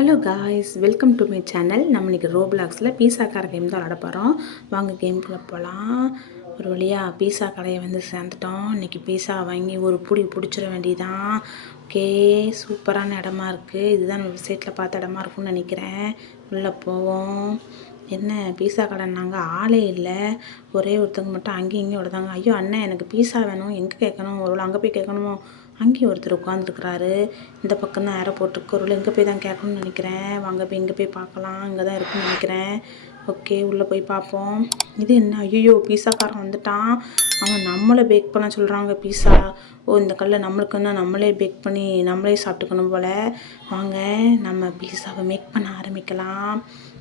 Hello guys, welcome to my channel. நம்ம இன்றைக்கி ரோப்ளாக்ஸில் பீஸா கடை கேம் தான் விளாட போகிறோம். வாங்க கேமுக்குள்ளே போகலாம். ஒரு வழியாக பீஸா கடையை வந்து சேர்ந்துட்டோம். இன்றைக்கி பீஸா வாங்கி ஒரு பிடிச்சிட வேண்டியதான். ஓகே, சூப்பரான இடமா இருக்குது. இதுதான் நம்ம வெப்சைட்டில் பார்த்த இடமா இருக்கும்னு நினைக்கிறேன். உள்ளே போவோம். என்ன பீஸா கடைன்னாங்க, ஆளே இல்லை. ஒரே ஒருத்தவங்க மட்டும் அங்கேயும் இங்கேயும் விடுதாங்க. ஐயோ அண்ணன், எனக்கு பீஸா வேணும். எங்கே கேட்கணும்? ஒரு அங்கே போய் கேட்கணுமோ? அங்கேயும் ஒருத்தர் உட்காந்துருக்குறாரு. இந்த பக்கம் தான் ஏற போட்டிருக்கு. ஒரு இங்கே போய் தான் கேட்கணும்னு நினைக்கிறேன். வாங்க போய் இங்கே போய் பார்க்கலாம். இங்கே தான் இருக்குன்னு நினைக்கிறேன். ஓகே, உள்ளே போய் பார்ப்போம். இது என்ன? ஐயோ, பீஸாக்காரன் வந்துட்டான். அவன் நம்மளை பேக் பண்ண சொல்கிறாங்க பீஸா. இந்த கல்லை நம்மளுக்குன்னா நம்மளே பேக் பண்ணி நம்மளே சாப்பிட்டுக்கணும் போல். வாங்க நம்ம பீஸாவை மேக் பண்ண ஆரம்பிக்கலாம்.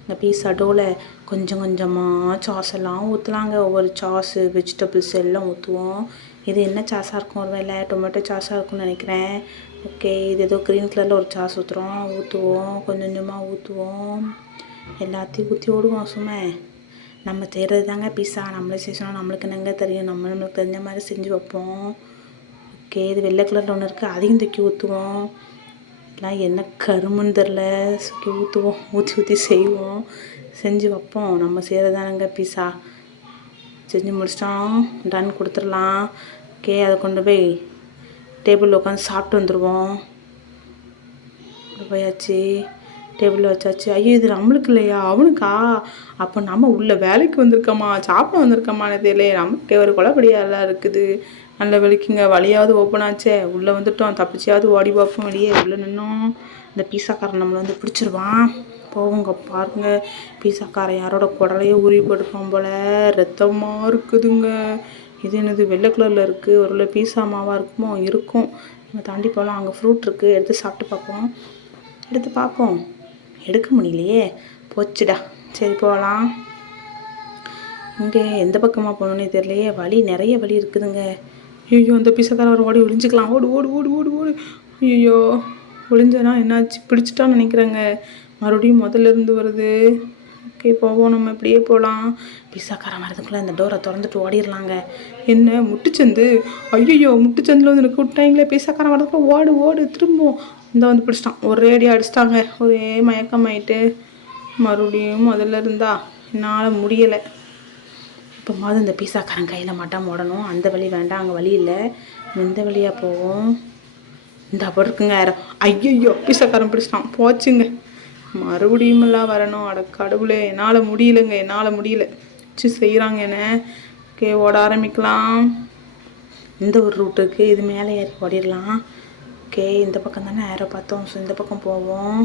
இந்த பீஸா டோவில் கொஞ்சம் கொஞ்சமாக சாஸ் எல்லாம் ஊற்றலாங்க. ஒவ்வொரு சாஸு, வெஜிடபிள்ஸ் எல்லாம் ஊற்றுவோம். இது என்ன சாஸாக இருக்கும்? ஒரு வேளை டொமேட்டோ சாஸாக இருக்கும்னு நினைக்கிறேன். ஓகே, இது ஏதோ க்ரீன் கலரில் ஒரு சாஸ் ஊற்றுவோம். கொஞ்சம் கொஞ்சமாக ஊற்றுவோம். எல்லாத்தையும் ஊற்றி ஓடுவோம். சும்மா நம்ம செய்கிறது தாங்க பீஸா. நம்மளே செய்யணும். நம்மளுக்கு என்னங்க தெரியும்? நம்மளுக்கு தெரிஞ்ச மாதிரி செஞ்சு வைப்போம். ஓகே, இது வெள்ளை கலரில் ஒன்று இருக்குது. அதையும் தூக்கி ஊற்றுவோம். எல்லாம் என்ன கருமுன்னு தெரில. சுக்கி ஊற்றுவோம். ஊற்றி செய்வோம். செஞ்சு வைப்போம். நம்ம செய்கிறது தானங்க பீஸா. செஞ்சு முடிச்சிட்டோம். டன் கொடுத்துடலாம். ஓகே, அதை கொண்டு போய் டேபிளில் உட்காந்து சாப்பிட்டு வந்துடுவோம். போயாச்சு, டேபிளில் வச்சாச்சு. ஐயோ, இது நம்மளுக்கு இல்லையா? அவனுக்கா? அப்போ நம்ம உள்ள வேலைக்கு வந்திருக்கோமா, சாப்பிட வந்திருக்கோமான்னு தெரியல. நமக்கு ஒரு குழப்படியாலாம் இருக்குது. நல்ல வலிக்குங்க. வழியாவது ஓப்பன் ஆச்சே. உள்ளே வந்துட்டோம். தப்பிச்சியாவது ஓடி பார்ப்போம். வெளியே உள்ளே நின்னோம். இந்த பீஸாக்காரன் நம்மளை வந்து பிடிச்சிருவான். போவோங்க. பாருங்க, பீஸாக்காரன் யாரோட குடலையே உருவி போட்டுப்பான் போல். ரத்தமாக இருக்குதுங்க. இது என்னது வெள்ளை கலரில் இருக்குது? ஒரு பீஸா மாவாக இருக்குமோ? இருக்கும். நம்ம தாண்டி போகலாம். அங்கே ஃப்ரூட் இருக்குது. எடுத்து சாப்பிட்டு பார்ப்போம். எடுக்க முடியலையே. போச்சுடா. சரி, போகலாம். இங்கே எந்த பக்கமாக போகணுன்னே தெரியலையே. வழி நிறைய வழி இருக்குதுங்க. ஐயோ, அந்த பீஸாக்காரன் ஒரு ஓடி ஒளிஞ்சிக்கலாம். ஓடு ஓடு ஓடு ஓடு ஓடு. ஐயோ, ஒளிஞ்சனா என்னாச்சு? பிடிச்சிட்டான்னு நினைக்கிறேங்க. மறுபடியும் முதல்ல இருந்து வருது. ஓகே, போவோம். நம்ம இப்படியே போகலாம். பீஸாக்காரன் வரதுக்குள்ளே இந்த டோரை திறந்துட்டு ஓடிடலாங்க. என்ன முட்டுச்சந்து? ஐயோ, முட்டுச்சந்தில் வந்து எனக்கு விட்டாங்களே. பீஸாக்காரன் வரதுக்குள்ளே ஓடு ஓடு. திரும்பவும் இந்த வந்து பிடிச்சிட்டான். ஒரே அடி அடிச்சிட்டாங்க. ஒரே மயக்கமாயிட்டு மறுபடியும் முதல்ல இருந்தா என்னால் முடியலை. இப்போ மாதிரி இந்த பீஸாக்காரன் கையில் மாட்டாமல் ஓடணும். அந்த வழி வேண்டாம், அங்கே வழி இல்லை. இந்த வழியாக போவோம். இந்த அப்படி இருக்குங்க யாரும். ஐயோ, பீஸாக்காரன் பிடிச்சிட்டான். போச்சுங்க. மறுபடியும் எல்லாம் வரணும். அட கடவுளே, என்னால் முடியல. வச்சு செய்கிறாங்க என்ன. ஓகே, ஓட ஆரம்பிக்கலாம். இந்த ஒரு ரூட்டுக்கு இது மேலே ஏறி ஓடிடலாம். ஓகே, இந்த பக்கம் தானே ஏரோ பார்த்தோம். ஸோ இந்த பக்கம் போவோம்.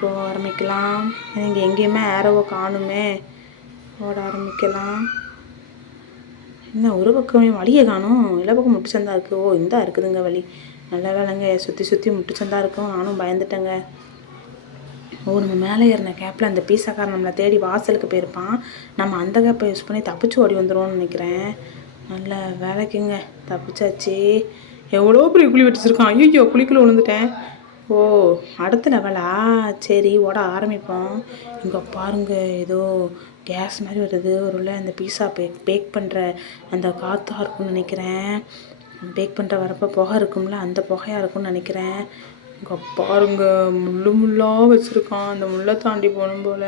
போக ஆரம்பிக்கலாம். இங்கே எங்கேயுமே ஏரோவை காணுமே. ஓட ஆரம்பிக்கலாம். என்ன ஒரு பக்கமே வழியை காணும். எல்லா பக்கம் முட்டுச்சந்தா இருக்குது. ஓ, இந்த இருக்குதுங்க வழி. நல்ல வேலைங்க. சுற்றி முட்டுச்சந்தா இருக்கும். நானும் பயந்துட்டேங்க. நம்ம மேலே ஏறின கேப்பில் அந்த பீஸாக்காரன் நம்மளை தேடி வாசலுக்கு போயிருப்பான். நம்ம அந்த கேப்பை யூஸ் பண்ணி தப்பிச்சு ஓடி வந்துடுவோம்னு நினைக்கிறேன். நல்ல வேலைக்குங்க, தப்பிச்சாச்சு. எவ்வளோ பெரிய குழி வெட்டிச்சிருக்கான். ஐயோ, குழிக்குள்ளே விழுந்துட்டேன். ஓ, அடுத்த லெவலா? சரி, ஓட ஆரம்பிப்போம். இங்கே பாருங்க, ஏதோ கேஸ் மாதிரி வருது. ஒரு இந்த பீஸா பேக் பண்ணுற அந்த காற்றாக இருக்கும்னு நினைக்கிறேன். பேக் பண்ணுற வரப்போ புகை இருக்கும்ல, அந்த புகையாக இருக்கும்னு நினைக்கிறேன். இங்கே பாருங்க, முள்ளாக வச்சுருக்கான். அந்த முள்ளை தாண்டி போகணும் போல்.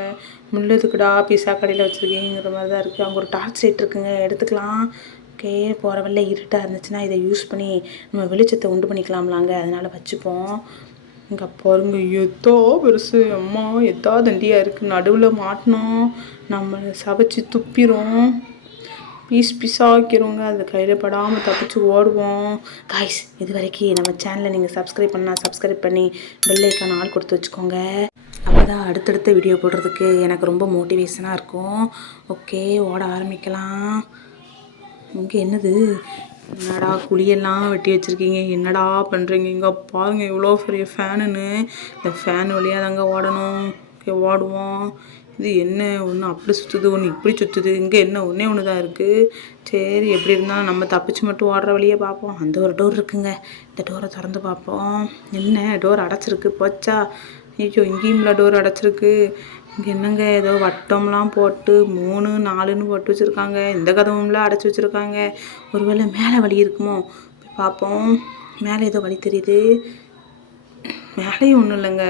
முள்ளதுக்குடா பீஸா கடையில் வச்சுருக்கீங்கிற மாதிரி தான் இருக்குது. அங்கே ஒரு டார்ச் லைட் இருக்குங்க, எடுத்துக்கலாம். ஓகே, போகிற வழியில் இருட்டாக இருந்துச்சுன்னா இதை யூஸ் பண்ணி நம்ம வெளிச்சத்தை உண்டு பண்ணிக்கலாம்லாங்க. அதனால் வச்சுப்போம். இங்கே பாருங்க, எத்தோ பெருசு. அம்மா, எத்தா தண்டியாக இருக்குது. நடுவில் மாட்டினோம். நம்மளை சவைச்சி துப்பிடும். பீஸாக ஆக்கிடுவோங்க. அது கையில் படாமல் தப்பிச்சு ஓடுவோம். காய்ஸ், இது வரைக்கும் நம்ம சேனலை நீங்கள் சப்ஸ்கிரைப் பண்ணி பெல் ஐக்கான ஆள் கொடுத்து வச்சுக்கோங்க. அப்போ தான் அடுத்தடுத்த வீடியோ போடுறதுக்கு எனக்கு ரொம்ப மோட்டிவேஷனாக இருக்கும். ஓகே, ஓட ஆரம்பிக்கலாம். இங்கே என்னது? என்னடா குழியெல்லாம் வெட்டி வச்சுருக்கீங்க? என்னடா பண்ணுறீங்க? இங்கே பாருங்கள், இவ்வளோ பெரிய ஃபேனுன்னு. இந்த ஃபேன் வழியாக தாங்க ஓடணும். ஓகே, ஓடுவோம். இது என்ன? ஒன்று அப்படி சுற்றுது, ஒன்று இப்படி சுற்றுது. இங்கே என்ன ஒன்று தான் இருக்குது. சரி, எப்படி இருந்தாலும் நம்ம தப்பிச்சு மட்டும் ஓடுற வழியே பார்ப்போம். அந்த ஒரு டோர் இருக்குங்க. இந்த டோரை திறந்து பார்ப்போம். என்ன, டோர் அடைச்சிருக்கு. போச்சா? ஐயோ, இங்கேயும்ல டோர் அடைச்சிருக்கு. இங்கே என்னங்க, ஏதோ வட்டம்லாம் போட்டு 3, 4ன்னு போட்டு வச்சுருக்காங்க. இந்த கதவும்லாம் அடைச்சி வச்சுருக்காங்க. ஒருவேளை மேலே வழி இருக்குமோ? போய் பார்ப்போம். மேலே ஏதோ வழி தெரியுது. மேலேயும் ஒன்றும் இல்லைங்க.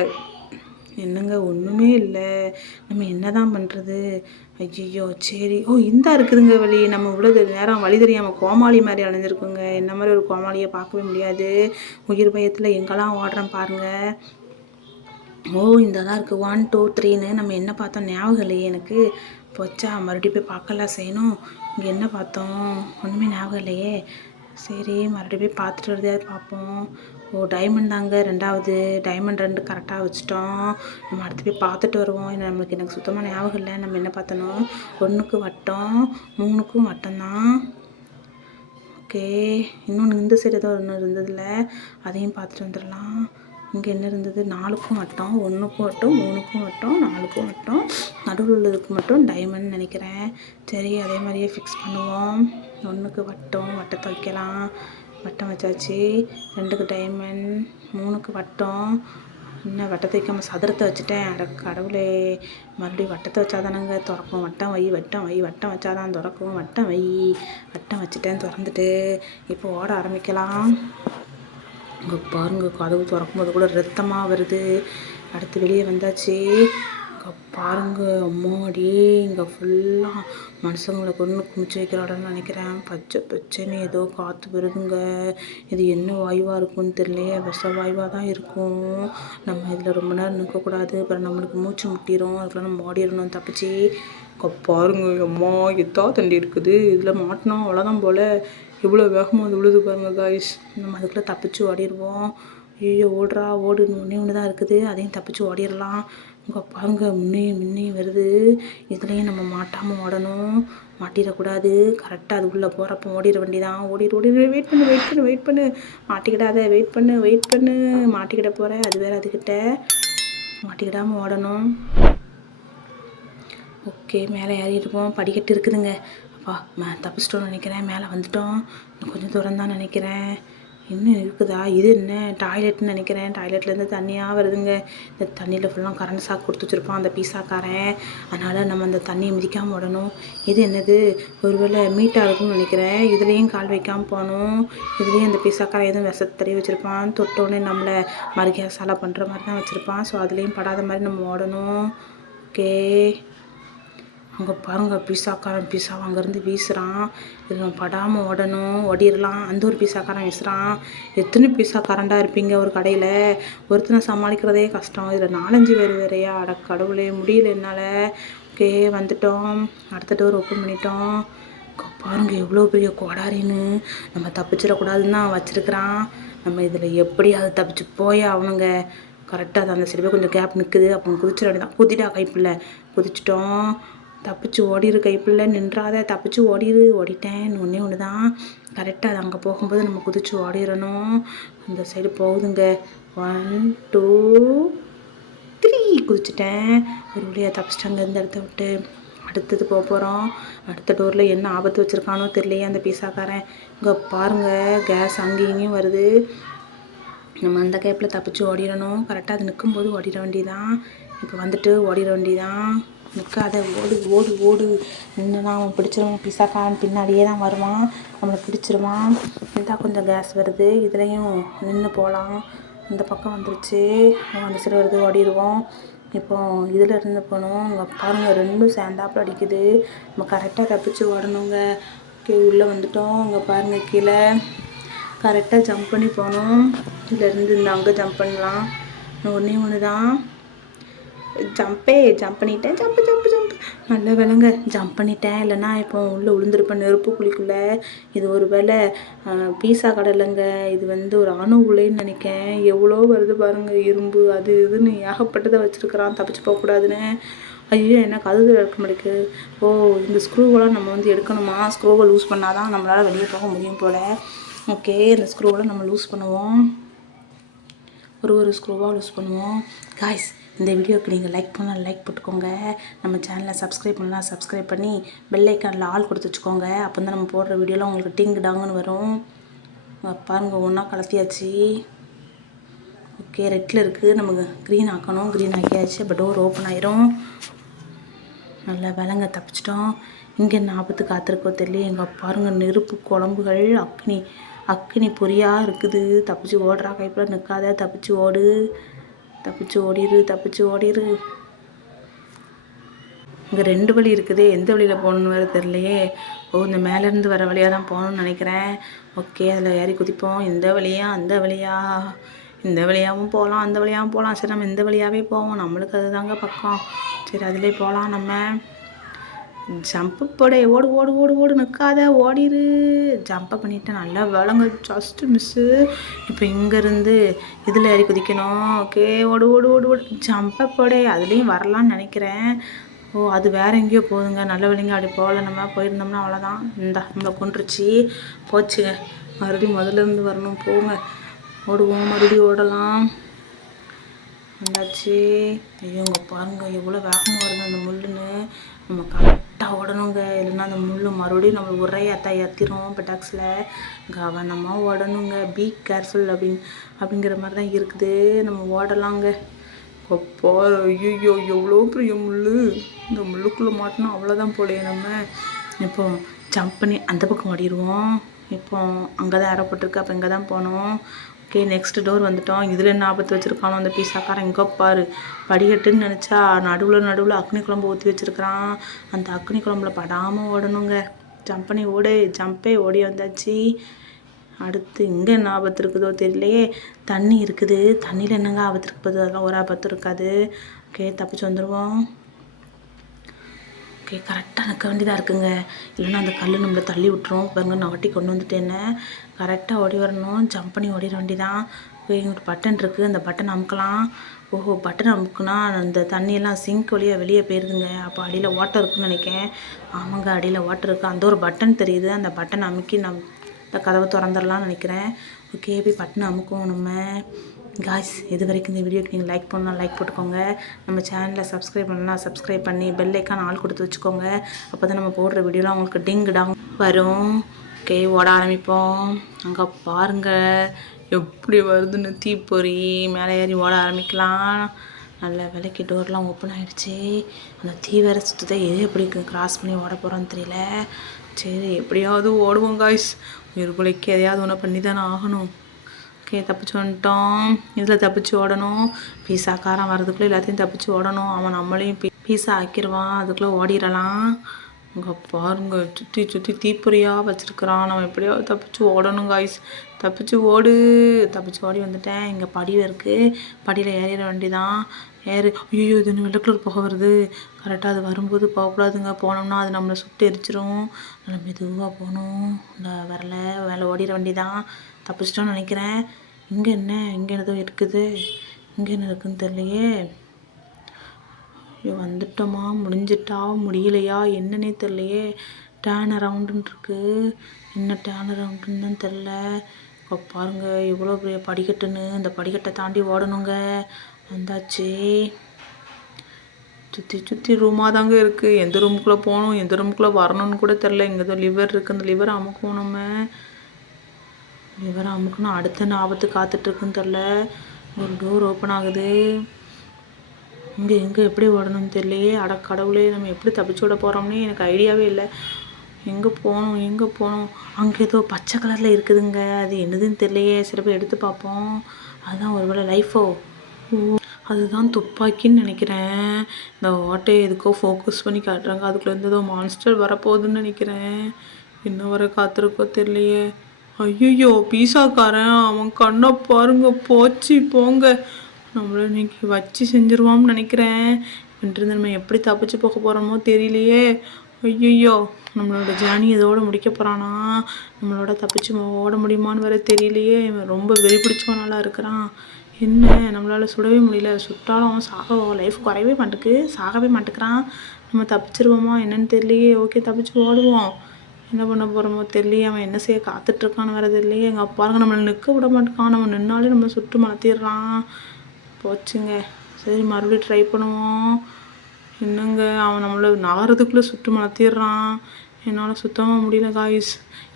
என்னங்க ஒன்றுமே இல்லை. நம்ம என்னதான் பண்ணுறது? ஐயையோ! சரி. ஓ! இந்தா இருக்குதுங்க வழி. நம்ம இவ்வளோ நேரம் வழி தெரியாமல் கோமாளி மாதிரி அலைஞ்சிருக்கோங்க. என்ன மாதிரி ஒரு கோமாளியை பார்க்கவே முடியாது. உயிர் பயத்தில் எங்கெல்லாம் ஓடுறேன் பாருங்க. ஓ! இந்த தான் இருக்குது 1 2 3ன்னு நம்ம என்ன பார்த்தோம் ஞாபகம் இல்லையே எனக்கு. போச்சா மறுபடியும் போய் பார்க்கலாம் செய்யணும். இங்கே என்ன பார்த்தோம்? ஒன்றுமே ஞாபகம் இல்லையே. சரி மறுபடியும் போய் பார்த்துட்டு வருதையாவது பார்ப்போம். ஓ டைமண்ட் தாங்க 2வது. டைமண்ட் 2 கரெக்டாக வச்சுட்டோம். நம்ம அடுத்து போய் பார்த்துட்டு வருவோம். எனக்கு சுத்தமாக ஞாபகம் இல்லை. நம்ம என்ன பார்த்தோன்னா 1க்கு வட்டம் 3க்கும் வட்டம் தான். ஓகே இன்னொன்று இந்த சைடு ஏதோ ஒன்று இருந்ததில்ல, அதையும் பார்த்துட்டு வந்துடலாம். இங்கே என்ன இருந்தது? 4க்கும் வட்டம் 1க்கும் வட்டம் 3க்கும் வட்டம் 4க்கும் வட்டம், நடுவில் உள்ளதுக்கு மட்டும் டைமண்ட் நினைக்கிறேன். சரி அதே மாதிரியே ஃபிக்ஸ் பண்ணுவோம். 1க்கு வட்டம், வட்டத்தை வைக்கலாம். வட்டம் வச்சாச்சு. 2க்கு டைமண்ட், 3க்கு வட்டம். இன்னும் வட்டத்தை வைக்காமல் சதுரத்தை வச்சுட்டேன். அட கடவுளே, மறுபடியும் வட்டத்தை வச்சாதானங்க திறக்கும். வட்டம் வை வட்டம் வை, வட்டம் வச்சாதான் திறக்கும். வட்டம் வை, வட்டம் வச்சுட்டேன். திறந்துட்டு இப்போ ஓட ஆரம்பிக்கலாம். இங்கே பாருங்க, கதவு திறக்கும்போது கூட ரத்தமாக வருது. அடுத்து வெளியே வந்தாச்சு. இங்கே பாருங்க, அம்மாடி இங்கே ஃபுல்லாக மனுஷங்களை கொண்டு குமிச்சு வைக்கிறாடன்னு நினைக்கிறேன். பச்சை பச்சைன்னு ஏதோ காற்று வருதுங்க. இது என்ன வாயுவாக இருக்கும்னு தெரியலையே. விஷ வாயுவாக தான் இருக்கும். நம்ம இதில் ரொம்ப நேரம் நிற்கக்கூடாது. அப்புறம் நம்மளுக்கு மூச்சு முட்டிடும். அதுக்குள்ள நம்ம ஓடிடணும் தப்பிச்சு. இங்கே பாருங்க, அம்மா எத்தா தண்டி இருக்குது. இதில் மாட்டினோம் அவ்வளோதான் போல். எவ்வளோ வேகமாக அது விழுது பாருங்கள் காய்ஸ். நம்ம அதுக்குள்ளே தப்பிச்சு ஓடிடுவோம். ஐயோ ஓடுறா ஓடு, ஒன்று தான் இருக்குது. அதையும் தப்பிச்சு ஓடிடலாம். இங்கே பாருங்கள், முன்னையும் வருது. இதுலேயும் நம்ம மாட்டாமல் ஓடணும். மாட்டிடக்கூடாது. கரெக்டாக அது உள்ளே போகிறப்ப ஓடிட வேண்டிதான். ஓடிடு. வெயிட் பண்ணு. மாட்டிக்கிடாத. வெயிட் பண்ணு. மாட்டிக்கிட போகிற. அது வேறு அதுக்கிட்ட மாட்டிக்கிடாமல் ஓடணும். ஓகே மேலே ஏறிடுவோம். படிக்கட்டு இருக்குதுங்க. அப்பா தப்பிச்சிட்டோன்னு நினைக்கிறேன். மேலே வந்துட்டோம். இன்னும் கொஞ்சம் தூரம் தான் நினைக்கிறேன். இன்னும் இருக்குதா? இது என்ன டாய்லெட்னு நினைக்கிறேன். டாய்லெட்லேருந்து தண்ணியாக வருதுங்க. இந்த தண்ணியில் ஃபுல்லாக கரண்ட் சாக்கு கொடுத்து வச்சுருப்பான் அந்த பீஸாக்காரன். அதனால் நம்ம அந்த தண்ணியை மிதிக்காமல் விடணும். இது என்னது? ஒருவேளை மீட்டாக இருக்குன்னு நினைக்கிறேன். இதுலேயும் கால் வைக்காமல் போகணும். இதுலேயும் அந்த பீஸாக்காரன் எதுவும் விஷத்தை தடவி வச்சுருப்பான். தொட்டோன்னே நம்மளை மறுகேசாலா பண்ணுற மாதிரி தான் வச்சுருப்பான். ஸோ அதுலேயும் படாத மாதிரி நம்ம ஓடணும். ஓகே அங்கே பாருங்கள், பீஸாவை அங்கேருந்து வீசுகிறான். இதில் நம்ம படாமல் ஓடிடலாம். அந்த ஒரு பீஸாக்காரன் வீசுகிறான். எத்தனை பீஸாக்காரண்டாக இருப்பீங்க ஒரு கடையில்? ஒருத்தனை சமாளிக்கிறதே கஷ்டம். இதில் 4 5 பேர் வேறையா? அட கடவுளே, முடியல என்னால். ஓகே வந்துட்டோம். அடுத்த டோர் ஓப்பன் பண்ணிட்டோம். பாருங்கள் எவ்வளோ பெரிய கோடாரின்னு. நம்ம தப்பிச்சிடக்கூடாதுன்னு தான் வச்சுருக்கிறான். நம்ம இதில் எப்படியாவது தப்பிச்சு போயே ஆகணுங்க. கரெக்டாக அது அந்த சைடு போய் கொஞ்சம் கேப் நிற்குது. அப்போ குதிச்சிட வேண்டியதான். குதிட்டா கைப்பில்லை. குதிச்சிட்டோம். தப்பிச்சு ஓடிரு கைப்பில்லை, நின்றாத. தப்பிச்சு ஓடிட்டேன். ஒன்று தான் கரெக்டாக அது அங்கே போகும்போது நம்ம குதிச்சு ஓடிடணும். அந்த சைடு போகுதுங்க. 1 2 3 குதிச்சிட்டேன். ஒரு வழியாக தப்பிச்சிட்டாங்க இந்த இடத்த விட்டு. அடுத்தது போகிறோம். அடுத்த டோரில் என்ன ஆபத்து வச்சுருக்கானோ தெரியலையே அந்த பீஸாக்காரன். இங்கே பாருங்கள், கேஸ் அங்கேயும் இங்கேயும் வருது. நம்ம அந்த கேப்பில் தப்பிச்சு ஓடிடணும். கரெக்டாக அது நிற்கும்போது ஓடிட வேண்டியதான். இப்போ வந்துட்டு ஓடிட வேண்டியதான். நிற்காத, ஓடு. நின்றுனா அவன் பிடிச்சிருவான். பீஸாக்காரன் பின்னாடியே தான் வருவான். நம்மளை பிடிச்சிருவான். இதான் கொஞ்சம் கேஸ் வருது. இதுலேயும் நின்று போகலாம். இந்த பக்கம் வந்துருச்சு. அந்த சைடு வருது, ஓடிடுவோம். இப்போ இதில் இருந்து போகணும். இங்கே பாருங்கள், 2ம் சேர்ந்தாப்புல அடிக்குது. நம்ம கரெக்டாக தப்பிச்சு ஓடணுங்க. ஓகே உள்ளே வந்துட்டோம். இங்கே பாருங்கள், கீழே கரெக்டாக ஜம்ப் பண்ணி போகணும். இதிலேருந்து இந்த அங்கே ஜம்ப் பண்ணலாம். ஒன்று தான் ஜம்ப் பண்ணிட்டேன். ஜம்ப் நல்ல வேலைங்க, ஜம்ப் பண்ணிட்டேன். இல்லைன்னா இப்போ உள்ளே விழுந்திருப்பேன் நெருப்புக்குழிக்குள்ளே. இது ஒரு வேளை பீஸா கடலைங்க. இது வந்து ஒரு அணு உலைன்னு நினைக்கிறேன். எவ்வளோ வருது பாருங்கள், இரும்பு அது இதுன்னு ஏகப்பட்டதை வச்சுருக்கிறான். தப்பிச்சு போகக்கூடாதுன்னு. ஐயோ எனக்கு அது இருக்க மாட்டேங்குது. ஓ இந்த ஸ்க்ரூவெல்லாம் நம்ம வந்து எடுக்கணுமா? ஸ்க்ரூவை லூஸ் பண்ணால் தான் நம்மளால் வெளியே போக முடியும் போல். ஓகே இந்த ஸ்க்ரூவெல்லாம் நம்ம லூஸ் பண்ணுவோம். ஒரு ஸ்க்ரூவாக லூஸ் பண்ணுவோம். காய்ஸ், இந்த வீடியோக்கு நீங்கள் லைக் பண்ணால் லைக் போட்டுக்கோங்க. நம்ம சேனலை சப்ஸ்கிரைப் பண்ணலாம், சப்ஸ்கிரைப் பண்ணி பெல் ஐக்கானில் ஆல் கொடுத்து வச்சுக்கோங்க. அப்போ தான் நம்ம போடுற வீடியோலாம் உங்களுக்கு டிங்கு டாங்குன்னு வரும். பாருங்கள், ஒன்றா கலத்தியாச்சு. ஓகே ரெட்டில் இருக்குது. நமக்கு க்ரீன் ஆக்கணும். க்ரீன் ஆக்கியாச்சு. அப்போ டோர் ஓப்பன் ஆயிரும். நல்லா விலங்க தப்பிச்சிட்டோம். இங்கே என்ன ஆபத்து காத்திருக்கோ தெரியல. எங்கள் பாருங்கள், நெருப்பு குழம்புகள், அக்னி பொரியாக இருக்குது. தப்பிச்சு ஓடுறா கைப்பில் நிற்காத, தப்பிச்சு ஓடு. தப்பிச்சு ஓடிரு, தப்பிச்சு ஓடிரு. இங்கே 2 வழி இருக்குது, எந்த வழியில் போகணுன்னு வேறு தெரியலையே. ஓ, இந்த மேலேருந்து வர வழியாக தான் போகணுன்னு நினைக்கிறேன். ஓகே, அதில் ஏறி குதிப்போம். இந்த வழியா அந்த வழியா? இந்த வழியாகவும் போகலாம், அந்த வழியாகவும் போகலாம். சரி, நம்ம இந்த வழியாகவே போவோம், நம்மளுக்கு அதுதாங்க பக்கம். சரி, அதிலே போகலாம். நம்ம ஜம்ப்பு போட, ஓடு ஓடு ஓடு ஓடு, நிற்காத, ஓடிரு. ஜம்ப்பை பண்ணிவிட்டு நல்லா விளங்க, ஜஸ்ட்டு மிஸ்ஸு. இப்போ இங்கேருந்து இதில் ஏறி குதிக்கணும். ஓகே, ஓடு ஓடு ஓடு ஓடு, ஜம்ப்பை போட. அதுலேயும் வரலான்னு நினைக்கிறேன். ஓ, அது வேறு எங்கேயோ போகுதுங்க. நல்ல வழிங்க, அப்படி போகல. நம்ம போயிருந்தோம்னா அவ்வளோதான். நம்மளை கொண்டுருச்சு, போச்சுங்க. மறுபடியும் முதல்லேருந்து வரணும். போங்க, ஓடுவோம், மறுபடியும் ஓடலாம். வந்தாச்சு. ஐயோ, இங்கே பாருங்கள் எவ்வளோ வேகமாக வருது அந்த முள்ளுன்னு. நம்ம கரெக்டாக ஓடணுங்க, இல்லைன்னா அந்த முள் மறுபடியும் நம்ம ஒரே ஏற்றிரும் பெட்டாக்ஸில். கவனமாக ஓடணுங்க, பி கேர்ஃபுல் அப்படிங்கிற மாதிரி தான் இருக்குது. நம்ம ஓடலாங்க. அப்பா, ஐயோ எவ்வளோ பெரிய முள். இந்த முள்ளுக்குள்ளே மாட்டினா அவ்வளோதான் போலையே. நம்ம இப்போ ஜம்ப் பண்ணி அந்த பக்கம் ஓடிடுவோம். இப்போ அங்கே தான் ஏறப்பட்டிருக்கு, அப்போ இங்கே தான் போனோம். ஓகே, நெக்ஸ்ட் டோர் வந்துட்டோம். இதில் என்ன ஆபத்து வச்சுருக்கானோ அந்த பீஸாக்காரன். எங்கே பாரு, படிக்கட்டுன்னு நினச்சா நடுவில் அக்னி குழம்பு ஊற்றி வச்சுருக்கிறான். அந்த அக்னி குழம்புல படாமல் ஓடணுங்க. ஜம்ப் பண்ணி ஓடு, ஜம்பே ஓடி வந்தாச்சு. அடுத்து இங்கே என்ன ஆபத்து இருக்குதோ தெரியலையே. தண்ணி இருக்குது, தண்ணியில் என்னங்க ஆபத்து இருக்கு போது? அதெல்லாம் ஒரு ஆபத்தும் இருக்காது. ஓகே, தப்பிச்சு வந்துடுவோம். ஓகே, கரெக்டாக நிற்க வேண்டியதாக இருக்குங்க, இல்லைன்னா அந்த கல் நம்மளை தள்ளி விட்டுரும். பாருங்க, நவட்டி கொண்டு வந்துட்டேன்னு. கரெக்டாக ஓடி வரணும், ஜம்ப் பண்ணி ஓடிட வேண்டியதான். ஒரு பட்டன் இருக்குது, அந்த பட்டன் அமுக்கலாம். ஓஹோ, பட்டன் அமுக்குனா அந்த தண்ணியெல்லாம் சிங்க் வழியாக வெளியே போயிருதுங்க. அப்போ அடியில் வாட்டர் இருக்குன்னு நினைக்கிறேன். ஆமாங்க, அடியில் வாட்டர் இருக்குது. அந்த ஒரு பட்டன் தெரியுது, அந்த பட்டன் அமுக்கி இந்த கதவை திறந்துடலாம்னு நினைக்கிறேன். ஓகே, போய் பட்டன் அமுக்குவோம் நம்ம. காய்ஸ், இது வரைக்கும் இந்த வீடியோக்கு நீங்கள் லைக் பண்ணால் லைக் போட்டுக்கோங்க. நம்ம சேனலை சப்ஸ்கிரைப் பண்ணலாம், சப்ஸ்கிரைப் பண்ணி பெல் ஐக்கான் ஆள் கொடுத்து வச்சுக்கோங்க. அப்போ தான் நம்ம போடுற வீடியோலாம் உங்களுக்கு டிங் டாங் வரும். ஓகே, ஓட ஆரம்பிப்போம். அங்கே பாருங்கள் எப்படி வருதுன்னு தீப்பொறி. மேலே ஏறி ஓட ஆரம்பிக்கலாம். நல்ல விலைக்கு டோர்லாம் ஓப்பன் ஆகிடுச்சு. அந்த தீ வேறு சுற்றுதை, எது எப்படி கிராஸ் பண்ணி ஓட போகிறோன்னு தெரியல. சரி, எப்படியாவது ஓடுவோம் காய்ஸ். உயிர் பிழைக்கு எதையாவது ஒன்று பண்ணி தானே ஆகணும். ஓகே, தப்பிச்சு வந்துட்டோம். இதில் தப்பிச்சு ஓடணும். பீஸாக்காரன் வரதுக்குள்ளே எல்லாத்தையும் தப்பிச்சு ஓடணும். அவன் நம்மளையும் பீஸா ஆக்கிடுவான், அதுக்குள்ளே ஓடிடலாம். அங்கே பாருங்க, சுற்றி சுற்றி தீப்பொறியாக வச்சுருக்குறான். நம்ம எப்படியாவது தப்பிச்சு ஓடணும் காய்ஸ். தப்பிச்சு ஓடு. தப்பிச்சு ஓடி வந்துட்டேன். இங்கே படி இருக்குது, படியில் ஏறிட வேண்டிதான். ஐயோ, இது இன்னும் வெள்ளை கலர் புகை வருது. கரெக்டாக அது வரும்போது போகக்கூடாதுங்க. போனோம்னா அது நம்மளை சுட்டு எரிச்சிரும். நல்லா மெதுவாக போகணும். இந்த மேலே ஓடிட வேண்டிதான். தப்பிச்சிட்டோன்னு நினைக்கிறேன். இங்கே என்னதோ இருக்குது. இங்கே என்ன இருக்குதுன்னு தெரியலையே. ஐயோ, வந்துட்டோமா, முடிஞ்சிட்டா, முடியலையா, என்னன்னே தெரியலையே. டேர்ன் அரவுண்டுன்னு இருக்குது. என்ன டேர்ன் அரவுண்டுன்னு தான் தெரில. இப்போ பாருங்கள் எவ்வளோ பெரிய படிக்கட்டுன்னு. அந்த படிக்கட்டை தாண்டி ஓடணுங்க. வந்தாச்சு. சுற்றி சுற்றி ரூமாக தாங்க இருக்குது. எந்த ரூமுக்குள்ளே போகணும், எந்த ரூமுக்குள்ளே வரணும்னு கூட தெரில. இங்கே ஏதோ லிவர் இருக்குது, அந்த லிவரை அமுக்குவோம். நம்ம லிவரை அமுக்கணும். அடுத்த என்ன ஆபத்து காத்துட்ருக்குன்னு தெரில. ஒரு டோர் ஓப்பன் ஆகுது. எங்கே எப்படி ஓடணும்னு தெரியலையே. கடவுளே, நம்ம எப்படி தப்பிச்சு விட போகிறோம்னே எனக்கு ஐடியாவே இல்லை. எங்கே போகணும். அங்கே ஏதோ பச்சை கலரில் இருக்குதுங்க, அது என்னதுன்னு தெரியலையே. சரி, போய் எடுத்து பார்ப்போம். அதுதான் ஒரு வேளை லைஃபோ. அதுதான் துப்பாக்கின்னு நினைக்கிறேன். இந்த ஓட்டையை எதுக்கோ ஃபோக்கஸ் பண்ணி காட்டுறாங்க. அதுக்குள்ளே இருந்து ஏதோ மான்ஸ்டர் வரப்போகுதுன்னு நினைக்கிறேன். என்ன வர காத்திருக்கோ தெரியலையே. ஐயோ, பீஸாக்காரன், அவன் கண்ணை பாருங்க, போச்சு போங்க. நம்மள இன்னைக்கு வச்சு செஞ்சிருவான்னு நினைக்கிறேன். இன்றிருந்து நம்ம எப்படி தப்பிச்சு போக போகிறோமோ தெரியலையே. ஐயோ, நம்மளோட ஜேர்னி இதோட முடிக்க போகிறானா? நம்மளோட தப்பிச்சு ஓட முடியுமான்னு வேறு தெரியலையே. இவன் ரொம்ப வெறி பிடிச்சவனாலாம் இருக்கிறான். என்ன, நம்மளால் சுடவே முடியல. சுட்டாலும் அவன் லைஃப் குறையவே சாகவே மாட்டேக்கிறான். நம்ம தப்பிச்சிருவோமா என்னன்னு தெரியலையே. ஓகே, தப்பிச்சு ஓடுவோம். என்ன பண்ண போகிறோமோ தெரியலையே. அவன் என்ன செய்ய காத்துட்ருக்கான்னு வேறு தெரியலையே. எங்கள் அப்பாருங்க நம்மளை நிற்க விட மாட்டேக்கான். நம்ம நின்னாலே நம்மளை சுட்டு மாற்றிடுறான். போச்சுங்க. சரி, மறுபடியும் ட்ரை பண்ணுவோம். என்னங்க, அவன் நம்மளை நகரத்துக்குள்ளே சுட்டு மாற்றிடுறான். என்னால் சுத்தமாக முடியல காய்ஸ்.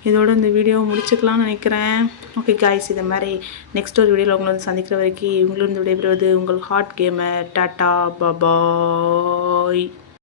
இதோட இந்த வீடியோவை முடிச்சுக்கலாம்னு நினைக்கிறேன். ஓகே காய்ஸ், இதை மாதிரி நெக்ஸ்ட் ஒரு வீடியோவில் உங்களை வந்து சந்திக்கிற வரைக்கும் உங்களிருந்து விடைபெறுவது உங்கள் ஹார்ட் கேமர். டாட்டா, பாய்.